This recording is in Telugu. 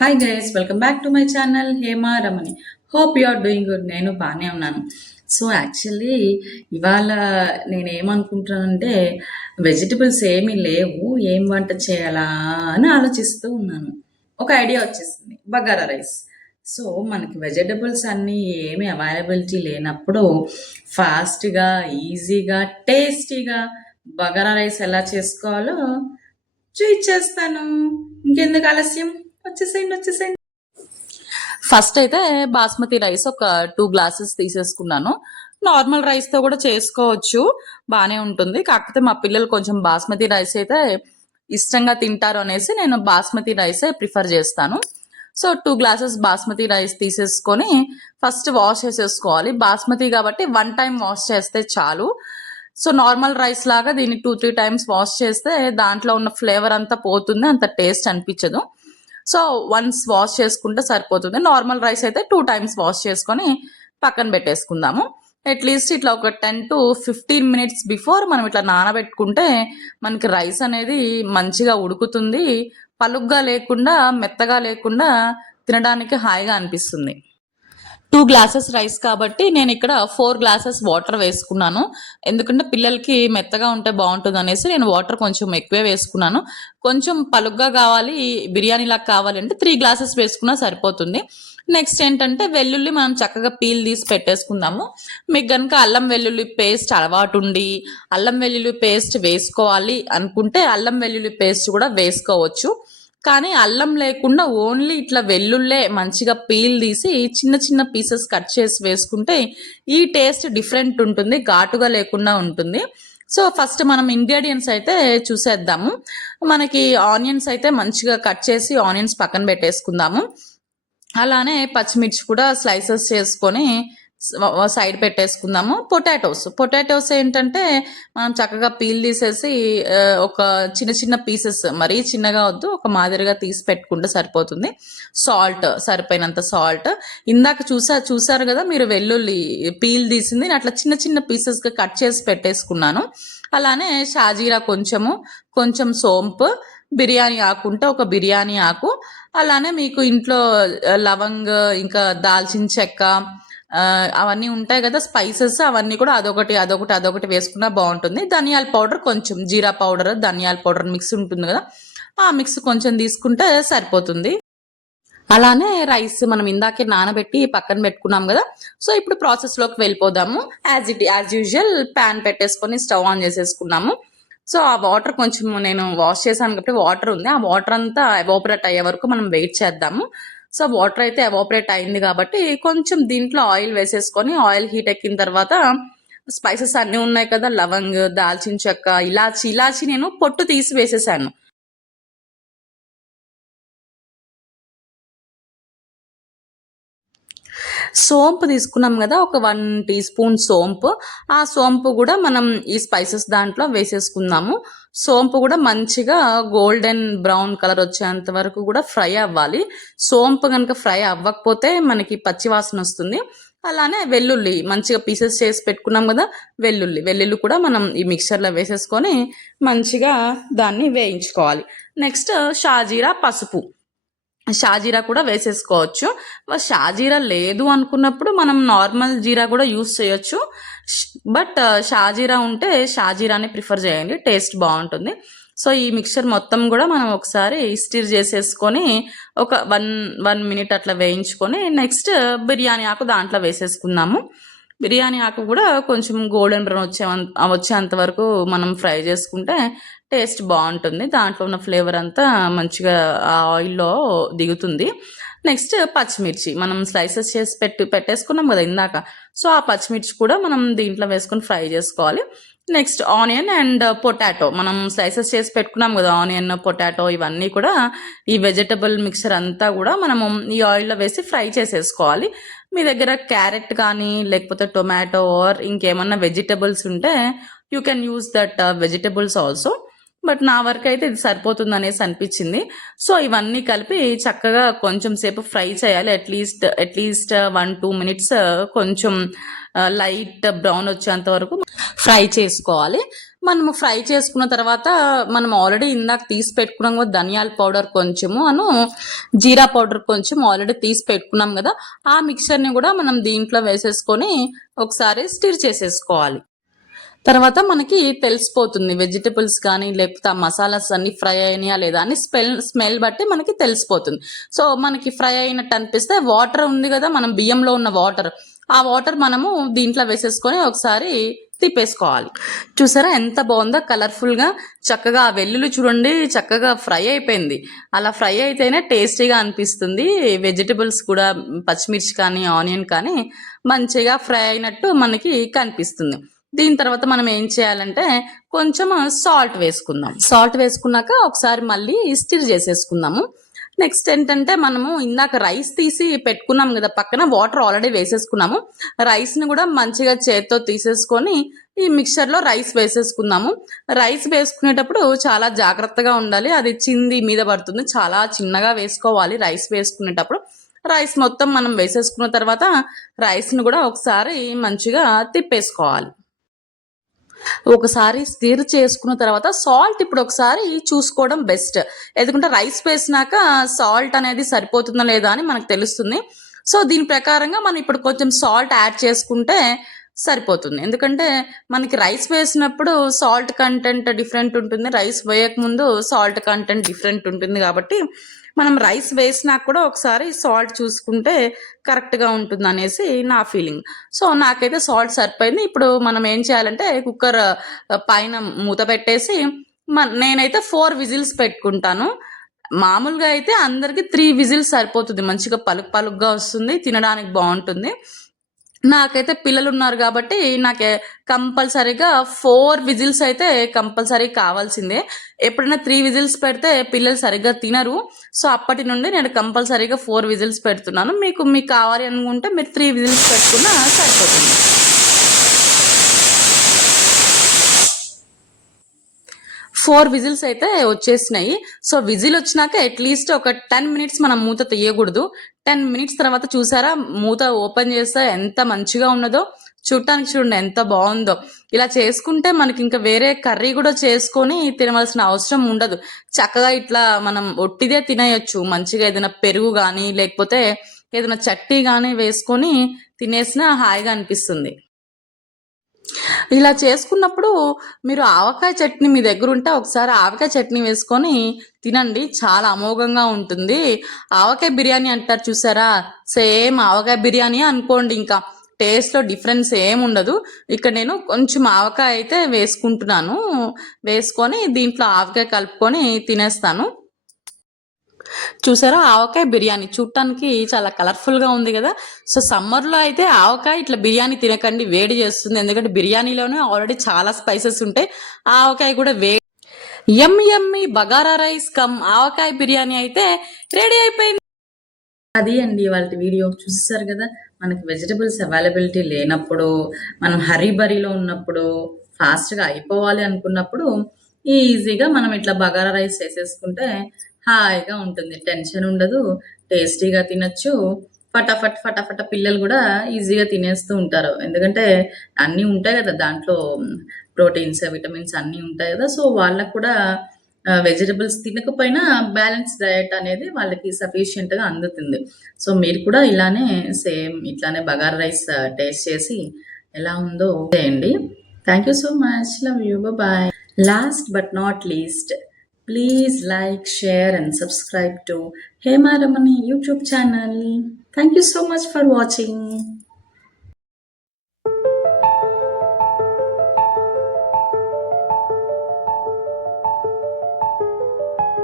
Hi guys, welcome back to my channel Hema Ramani. Hope you are doing good. నేను బాగానే ఉన్నాను. సో యాక్చువల్లీ ఇవాళ నేను ఏమనుకుంటున్నానంటే వెజిటబుల్స్ ఏమీ లేవు, ఏం వంట చేయాలా అని ఆలోచిస్తూ ఉన్నాను. ఒక ఐడియా వచ్చేసింది, బగారా రైస్. సో మనకి వెజిటబుల్స్ అన్నీ ఏమీ అవైలబిలిటీ లేనప్పుడు ఫాస్ట్గా, ఈజీగా, టేస్టీగా బగారా రైస్ ఎలా చేసుకోవాలో చూపించేస్తాను. ఇంకెందుకు ఆలస్యం, వచ్చేసేయండి. ఫస్ట్ అయితే బాస్మతి రైస్ ఒక 2 గ్లాసెస్ తీసేసుకున్నాను. నార్మల్ రైస్తో కూడా చేసుకోవచ్చు, బాగానే ఉంటుంది. కాకపోతే మా పిల్లలు కొంచెం బాస్మతి రైస్ అయితే ఇష్టంగా తింటారు అనేసి నేను బాస్మతి రైసే ప్రిఫర్ చేస్తాను. సో 2 గ్లాసెస్ బాస్మతి రైస్ తీసేసుకొని ఫస్ట్ వాష్ చేసేసుకోవాలి. బాస్మతి కాబట్టి 1 టైం వాష్ చేస్తే చాలు. సో నార్మల్ రైస్ లాగా దీన్ని 2-3 టైమ్స్ వాష్ చేస్తే దాంట్లో ఉన్న ఫ్లేవర్ అంతా పోతుంది, అంత టేస్ట్ అనిపించదు. సో వన్స్ వాష్ చేసుకుంటే సరిపోతుంది. నార్మల్ రైస్ అయితే 2 టైమ్స్ వాష్ చేసుకొని పక్కన పెట్టేసుకుందాము. అట్లీస్ట్ ఇట్లా ఒక 10-15 మినిట్స్ బిఫోర్ మనం ఇట్లా నానబెట్టుకుంటే మనకి రైస్ అనేది మంచిగా ఉడుకుతుంది, పలుగ్గా లేకుండా, మెత్తగా లేకుండా తినడానికి హాయిగా అనిపిస్తుంది. 2 గ్లాసెస్ రైస్ కాబట్టి నేను ఇక్కడ 4 గ్లాసెస్ వాటర్ వేసుకున్నాను. ఎందుకంటే పిల్లలకి మెత్తగా ఉంటే బాగుంటుంది అనేసి నేను వాటర్ కొంచెం ఎక్కువే వేసుకున్నాను. కొంచెం పలుగ్గా కావాలి, బిర్యానీలాగా కావాలి అంటే 3 గ్లాసెస్ వేసుకున్నా సరిపోతుంది. నెక్స్ట్ ఏంటంటే వెల్లుల్లి మనం చక్కగా పీల్ తీసి పెట్టేసుకుందాము. మీకు కనుక అల్లం వెల్లుల్లి పేస్ట్ అలవాటు ఉండి అల్లం వెల్లుల్లి పేస్ట్ వేసుకోవాలి అనుకుంటే అల్లం వెల్లుల్లి పేస్ట్ కూడా వేసుకోవచ్చు. కానీ అల్లం లేకుండా ఓన్లీ ఇట్లా వెల్లుల్లే మంచిగా పీల్ తీసి చిన్న చిన్న పీసెస్ కట్ చేసి వేసుకుంటే ఈ టేస్ట్ డిఫరెంట్ ఉంటుంది, ఘాటుగా లేకుండా ఉంటుంది. సో ఫస్ట్ మనం ఇంగ్రీడియంట్స్ అయితే చూసేద్దాము. మనకి ఆనియన్స్ అయితే మంచిగా కట్ చేసి ఆనియన్స్ పక్కన పెట్టేసుకుందాము. అలానే పచ్చిమిర్చి కూడా స్లైసెస్ చేసుకొని సైడ్ పెట్టేసుకుందాము. పొటాటోస్ ఏంటంటే మనం చక్కగా పీల్ తీసేసి ఒక చిన్న చిన్న పీసెస్, మరీ చిన్నగా వద్దు, ఒక మాదిరిగా తీసి పెట్టుకుంటే సరిపోతుంది. సరిపోయినంత సాల్ట్. ఇందాక చూసారు కదా మీరు, వెల్లుల్లి పీల్ తీసింది అట్లా చిన్న చిన్న పీసెస్గా కట్ చేసి పెట్టేసుకున్నాను. అలానే షాజీరా కొంచెం సోంపు, బిర్యానీ ఆకు ఉంటే ఒక బిర్యానీ ఆకు, అలానే మీకు ఇంట్లో లవంగ్, ఇంకా దాల్చిన చెక్క, అవన్నీ ఉంటాయి కదా స్పైసెస్, అవన్నీ కూడా అదొకటి వేసుకున్నా బాగుంటుంది. ధనియాల పౌడర్ కొంచెం, జీరా పౌడర్, ధనియాల పౌడర్ మిక్స్ ఉంటుంది కదా, ఆ మిక్స్ కొంచెం తీసుకుంటే సరిపోతుంది. అలానే రైస్ మనం ఇందాకే నానబెట్టి పక్కన పెట్టుకున్నాం కదా. సో ఇప్పుడు ప్రాసెస్లోకి వెళ్ళిపోదాము. యాజ్ యూజువల్ ప్యాన్ పెట్టేసుకొని స్టవ్ ఆన్ చేసేసుకున్నాము. సో ఆ వాటర్ కొంచెం నేను వాష్ చేశాను కాబట్టి వాటర్ ఉంది, ఆ వాటర్ అంతా ఎవాపరేట్ అయ్యే వరకు మనం వెయిట్ చేద్దాము. సో వాటర్ అయితే ఎవాపరేట్ అయింది కాబట్టి కొంచెం దీంట్లో ఆయిల్ వేసేసుకొని, ఆయిల్ హీట్ ఎక్కిన తర్వాత స్పైసెస్ అన్నీ ఉన్నాయి కదా, లవంగ్, దాల్చిన చెక్క, ఇలాచి నేను పొట్టు తీసి వేసేసాను. సోంపు తీసుకున్నాం కదా, ఒక 1 టీ స్పూన్ సోంపు. ఆ సోంపు కూడా మనం ఈ స్పైసెస్ దాంట్లో వేసేసుకుందాము. సోంపు కూడా మంచిగా గోల్డెన్ బ్రౌన్ కలర్ వచ్చేంత వరకు కూడా ఫ్రై అవ్వాలి. సోంపు కనుక ఫ్రై అవ్వకపోతే మనకి పచ్చివాసన వస్తుంది. అలానే వెల్లుల్లి మంచిగా పీసెస్ చేసి పెట్టుకున్నాం కదా, వెల్లుల్లి కూడా మనం ఈ మిక్చర్లో వేసేసుకొని మంచిగా దాన్ని వేయించుకోవాలి. నెక్స్ట్ షాజీరా, పసుపు. షాజీరా కూడా వేసేసుకోవచ్చు. షాజీరా లేదు అనుకున్నప్పుడు మనం నార్మల్ జీరా కూడా యూస్ చేయొచ్చు. బట్ షాజీరా ఉంటే షాజీరాని ప్రిఫర్ చేయండి, టేస్ట్ బాగుంటుంది. సో ఈ మిక్చర్ మొత్తం కూడా మనం ఒకసారి స్టిర్ చేసేసుకొని ఒక 1 మినిట్ అట్లా వేయించుకొని నెక్స్ట్ బిర్యానీ ఆకు దాంట్లో వేసేసుకుందాము. బిర్యానీ ఆకు కూడా కొంచెం గోల్డెన్ బ్రౌన్ వచ్చేంత వరకు మనం ఫ్రై చేసుకుంటే టేస్ట్ బాగుంటుంది, దాంట్లో ఉన్న ఫ్లేవర్ అంతా మంచిగా ఆ ఆయిల్లో దిగుతుంది. నెక్స్ట్ పచ్చిమిర్చి మనం స్లైసెస్ చేసి పెట్టేసుకున్నాం కదా ఇందాక. సో ఆ పచ్చిమిర్చి కూడా మనం దీంట్లో వేసుకొని ఫ్రై చేసుకోవాలి. నెక్స్ట్ ఆనియన్ అండ్ పొటాటో మనం స్లైసెస్ చేసి పెట్టుకున్నాం కదా, ఆనియన్, పొటాటో ఇవన్నీ కూడా ఈ వెజిటబుల్ మిక్చర్ అంతా కూడా మనము ఈ ఆయిల్లో వేసి ఫ్రై చేసేసుకోవాలి. మీ దగ్గర క్యారెట్ కానీ లేకపోతే టొమాటో ఆర్ ఇంకేమన్నా వెజిటబుల్స్ ఉంటే you can use that vegetables also. But నా వరకు అయితే ఇది సరిపోతుంది అనేసి అనిపించింది. సో ఇవన్నీ కలిపి చక్కగా కొంచెం సేపు ఫ్రై చేయాలి. అట్లీస్ట్ 1-2 మినిట్స్ కొంచెం లైట్ బ్రౌన్ వచ్చేంత వరకు ఫ్రై చేసుకోవాలి. మనము ఫ్రై చేసుకున్న తర్వాత మనం ఆల్రెడీ ఇందాక తీసి పెట్టుకున్నాం కదా ధనియాల పౌడర్ కొంచెము జీరా పౌడర్ కొంచెం ఆల్రెడీ తీసి పెట్టుకున్నాం కదా, ఆ మిక్చర్ని కూడా మనం దీంట్లో వేసేసుకొని ఒకసారి స్టిర్ చేసేసుకోవాలి. తర్వాత మనకి తెలిసిపోతుంది వెజిటబుల్స్ కానీ లేకపోతే ఆ మసాలాస్ అన్ని ఫ్రై అయినాయా లేదా అని స్మెల్ బట్టి మనకి తెలిసిపోతుంది. సో మనకి ఫ్రై అయినట్టు అనిపిస్తే వాటర్ ఉంది కదా, మనం బియ్యంలో ఉన్న వాటర్, ఆ వాటర్ మనము దీంట్లో వేసేసుకొని ఒకసారి తిప్పేసుకోవాలి. చూసారా ఎంత బాగుందో కలర్ఫుల్గా, చక్కగా ఆ వెల్లుల్లి చూడండి చక్కగా ఫ్రై అయిపోయింది. అలా ఫ్రై అయితేనే టేస్టీగా అనిపిస్తుంది. వెజిటబుల్స్ కూడా పచ్చిమిర్చి కానీ ఆనియన్ కానీ మంచిగా ఫ్రై అయినట్టు మనకి కనిపిస్తుంది. దీని తర్వాత మనం ఏం చేయాలంటే కొంచెం సాల్ట్ వేసుకుందాం. సాల్ట్ వేసుకున్నాక ఒకసారి మళ్ళీ స్టిర్ చేసేసుకుందాము. నెక్స్ట్ ఏంటంటే మనము ఇందాక రైస్ తీసి పెట్టుకున్నాం కదా పక్కన, వాటర్ ఆల్రెడీ వేసేసుకున్నాము. రైస్ని కూడా మంచిగా చేత్తో తీసేసుకొని ఈ మిక్చర్లో రైస్ వేసేసుకుందాము. రైస్ వేసుకునేటప్పుడు చాలా జాగ్రత్తగా ఉండాలి, అది చింది మీద పడుతుంది. చాలా చిన్నగా వేసుకోవాలి రైస్ వేసుకునేటప్పుడు. రైస్ మొత్తం మనం వేసేసుకున్న తర్వాత రైస్ని కూడా ఒకసారి మంచిగా తిప్పేసుకోవాలి. ఒకసారి స్టిర్ చేసుకున్న తర్వాత సాల్ట్ ఇప్పుడు ఒకసారి చూసుకోవడం బెస్ట్. ఎందుకంటే రైస్ వేసినాక సాల్ట్ అనేది సరిపోతుందా లేదా అని మనకు తెలుస్తుంది. సో దీని ప్రకారంగా మనం ఇప్పుడు కొంచెం సాల్ట్ యాడ్ చేసుకుంటే సరిపోతుంది. ఎందుకంటే మనకి రైస్ వేసినప్పుడు సాల్ట్ కంటెంట్ డిఫరెంట్ ఉంటుంది, రైస్ వేయకముందు సాల్ట్ కంటెంట్ డిఫరెంట్ ఉంటుంది. కాబట్టి మనం రైస్ వేసినాక కూడా ఒకసారి సాల్ట్ చూసుకుంటే కరెక్ట్గా ఉంటుంది అనేసి నా ఫీలింగ్. సో నాకైతే సాల్ట్ సరిపోయింది. ఇప్పుడు మనం ఏం చేయాలంటే కుక్కర్ పైన మూత పెట్టేసి నేనైతే 4 విజిల్స్ పెట్టుకుంటాను. మామూలుగా అయితే అందరికి 3 విజిల్స్ సరిపోతుంది, మంచిగా పలుకు పలుగ్గా వస్తుంది, తినడానికి బాగుంటుంది. నాకైతే పిల్లలు ఉన్నారు కాబట్టి నాకు కంపల్సరీగా 4 విజిల్స్ అయితే కంపల్సరీ కావాల్సిందే. ఎప్పుడైనా 3 విజిల్స్ పెడితే పిల్లలు సరిగ్గా తినరు. సో అప్పటి నుండి నేను కంపల్సరీగా 4 విజిల్స్ పెడుతున్నాను. మీకు కావాలి అనుకుంటే మీరు 3 విజిల్స్ పెట్టుకున్నా సరిపోతుంది. 4 విజిల్స్ అయితే వచ్చేసినాయి. సో విజిల్ వచ్చినాక అట్లీస్ట్ ఒక 10 మినిట్స్ మనం మూత తీయకూడదు. 10 మినిట్స్ తర్వాత చూసారా మూత ఓపెన్ చేస్తే ఎంత మంచిగా ఉన్నదో, చూడటానికి చూడండి ఎంత బాగుందో. ఇలా చేసుకుంటే మనకి ఇంకా వేరే కర్రీ కూడా చేసుకొని తినవలసిన అవసరం ఉండదు. చక్కగా ఇట్లా మనం ఒట్టిదే తినేయచ్చు. మంచిగా ఏదైనా పెరుగు కానీ లేకపోతే ఏదైనా చట్నీ కానీ వేసుకొని తినేసినా హాయిగా అనిపిస్తుంది. ఇలా చేసుకున్నప్పుడు మీరు ఆవకాయ చట్నీ మీ దగ్గర ఉంటే ఒకసారి ఆవకాయ చట్నీ వేసుకొని తినండి, చాలా అమోఘంగా ఉంటుంది. ఆవకాయ బిర్యానీ అంటారు చూసారా, సేమ్ ఆవకాయ బిర్యానీ అనుకోండి. ఇంకా టేస్ట్లో డిఫరెన్స్ ఏం ఉండదు. ఇక్కడ నేను కొంచెం ఆవకాయ అయితే వేసుకుంటున్నాను, వేసుకొని దీంట్లో ఆవకాయ కలుపుకొని తినేస్తాను. చూసారా ఆవకాయ బిర్యానీ చూడటానికి చాలా కలర్ఫుల్గా ఉంది కదా. సో సమ్మర్లో అయితే ఆవకాయ ఇట్లా బిర్యానీ తినకండి, వేడి చేస్తుంది. ఎందుకంటే బిర్యానీలోనే ఆల్రెడీ చాలా స్పైసెస్ ఉంటాయి, ఆవకాయ కూడా వేడి. యమ్మీ బగారా రైస్ కమ్ ఆవకాయ బిర్యానీ అయితే రెడీ అయిపోయింది. అది అండి వాళ్ళ వీడియో చూసేసారు కదా. మనకి వెజిటబుల్స్ అవైలబిలిటీ లేనప్పుడు, మనం హరీ బరీలో ఉన్నప్పుడు, ఫాస్ట్గా అయిపోవాలి అనుకున్నప్పుడు ఈజీగా మనం ఇట్లా బగారా రైస్ వేసేసుకుంటే హాయిగా ఉంటుంది, టెన్షన్ ఉండదు, టేస్టీగా తినచ్చు. ఫటాఫట్ ఫటాఫట పిల్లలు కూడా ఈజీగా తినేస్తూ ఉంటారు. ఎందుకంటే అన్నీ ఉంటాయి కదా దాంట్లో, ప్రోటీన్స్ విటమిన్స్ అన్నీ ఉంటాయి కదా. సో వాళ్ళకు కూడా వెజిటబుల్స్ తినకపోయినా బ్యాలెన్స్ డయట్ అనేది వాళ్ళకి సఫిషియెంట్గా అందుతుంది. సో మీరు కూడా ఇలానే సేమ్ ఇట్లానే బగారా రైస్ టేస్ట్ చేసి ఎలా ఉందో చేయండి. Thank you so much, love you, bye. Last but not least, please like, share and subscribe to Hema Ramani YouTube channel. Thank you so much for watching.